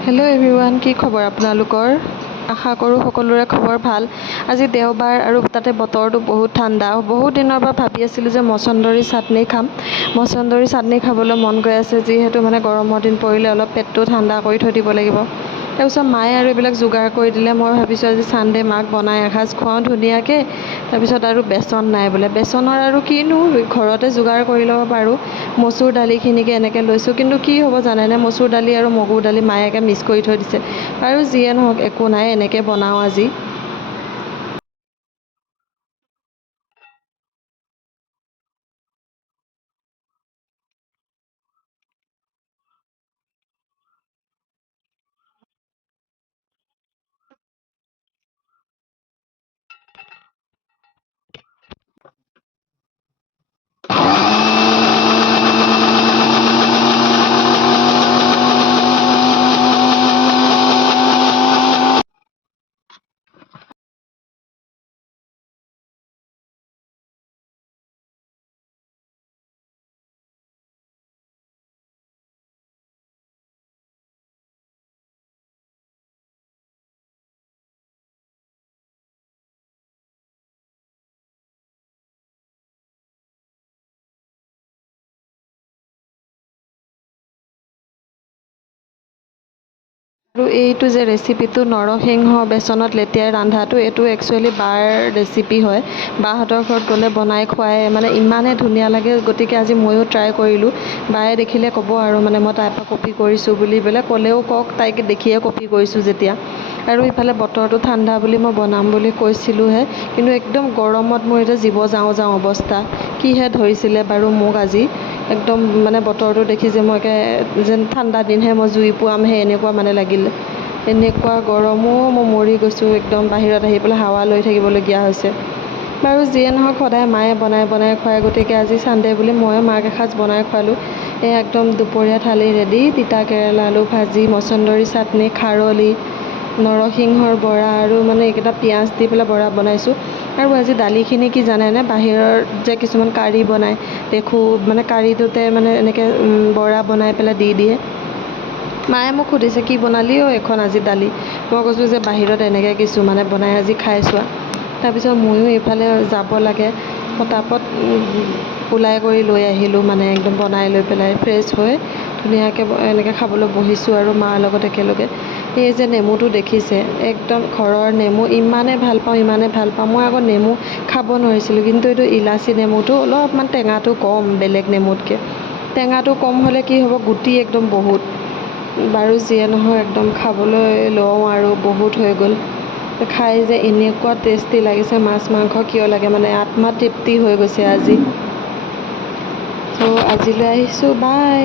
Hello' everyone, কি খবৰ আপোনালোকৰ? আশা কৰোঁ সকলোৰে খবৰ ভাল। আজি দেওবাৰ আৰু তাতে বতৰটো বহুত ঠাণ্ডা। বহুত দিনৰ পৰা ভাবি আছিলোঁ যে মছন্দৰী চাটনি খাম। মছন্দৰী চাটনি খাবলৈ মন গৈ আছে, যিহেতু মানে গৰমৰ দিন পৰিলে অলপ পেটটো ঠাণ্ডা কৰি থৈ দিব লাগিব। তাৰপিছত মায়ে আৰু এইবিলাক যোগাৰ কৰি দিলে। মই ভাবিছোঁ আজি ছানডে মাক বনাই এসাঁজ খুৱাওঁ ধুনীয়াকৈ। তাৰপিছত আৰু বেচন নাই বোলে। বেচনৰ আৰু কিনো, ঘৰতে যোগাৰ কৰি ল'ব পাৰোঁ। মচুৰ দালিখিনিকে এনেকৈ লৈছোঁ, কিন্তু কি হ'ব জানেনে, মচুৰ দালি আৰু মগুৰ দালি মায়ে মিক্স কৰি থৈ দিছে। আৰু যিয়ে নহওক একো নাই, এনেকৈ বনাওঁ আজি। আৰু এইটো যে ৰেচিপিটো নৰসিংহ বেচনত লেটিয়াই ৰন্ধাটো, এইটো একচুৱেলি বাৰ ৰেচিপি হয়। বাহঁতৰ ঘৰত গ'লে বনাই খুৱাই মানে ইমানেই ধুনীয়া লাগে, গতিকে আজি ময়ো ট্ৰাই কৰিলোঁ। বায়ে দেখিলে ক'ব আৰু মানে মই তাইৰ পৰা কপি কৰিছোঁ বুলি পেলাই, ক'লেও কওক, তাইক দেখিয়ে কপি কৰিছোঁ যেতিয়া। আৰু ইফালে বতৰটো ঠাণ্ডা বুলি মই বনাম বুলি কৈছিলোঁহে, কিন্তু একদম গৰমত মোৰ এতিয়া জীৱ যাওঁ যাওঁ অৱস্থা। কিহে ধৰিছিলে বাৰু মোক আজি, একদম মানে বতৰটো দেখি যে মই যেন ঠাণ্ডা দিনহে মই জুই পোৱামহে এনেকুৱা মানে লাগিলে। এনেকুৱা গৰমো, মই মৰি গৈছোঁ একদম। বাহিৰত আহি পেলাই হাৱা লৈ থাকিবলগীয়া হৈছে। বাৰু যিয়ে নহওক, সদায় মায়ে বনাই বনাই খুৱায়, গতিকে আজি ছানডে বুলি ময়ে মাক এসাঁজ বনাই খুৱালোঁ। এই একদম দুপৰীয়া থালি ৰেডি। তিতা কেৰেলা, আলু ভাজি, মছন্দৰী চাটনি, খাৰলি, নৰসিংহৰ বৰা আৰু মানে এইকেইটা পিঁয়াজ দি পেলাই বৰা বনাইছোঁ। আৰু আজি দালিখিনি কি জানেনে, বাহিৰৰ যে কিছুমান কাৰী বনায় দেখোঁ, মানে কাৰীটোতে মানে এনেকৈ বৰা বনাই পেলাই দি দিয়ে। মায়ে মোক সুধিছে, কি বনালি অ' এইখন আজি দালি? মই কৈছোঁ যে বাহিৰত এনেকৈ কিছুমানে বনাই, আজি খাই চোৱা। তাৰপিছত ময়ো এইফালে যাব লাগে, পটাপট ওলাই কৰি লৈ আহিলোঁ, মানে একদম বনাই লৈ পেলাই ফ্ৰেছ হৈ ধুনীয়াকৈ এনেকৈ খাবলৈ বহিছোঁ আৰু মাৰ লগত একেলগে। এই যে নেমুটো দেখিছে, একদম ঘৰৰ নেমু, ইমানেই ভাল পাওঁ, ইমানেই ভাল পাওঁ। মই আকৌ নেমু খাব নোৱাৰিছিলোঁ, কিন্তু এইটো ইলাচি নেমুটো অলপমান টেঙাটো কম বেলেগ নেমুতকৈ। টেঙাটো কম হ'লে কি হ'ব, গুটি একদম বহুত। বাৰু যিয়ে নহওক, একদম খাবলৈ লওঁ আৰু বহুত হৈ গ'ল। খাই যে এনেকুৱা টেষ্টি লাগিছে, মাছ মাংস কিয় লাগে, মানে আত্মা তৃপ্তি হৈ গৈছে আজি। চ' আজিলৈ আহিছোঁ, বাই।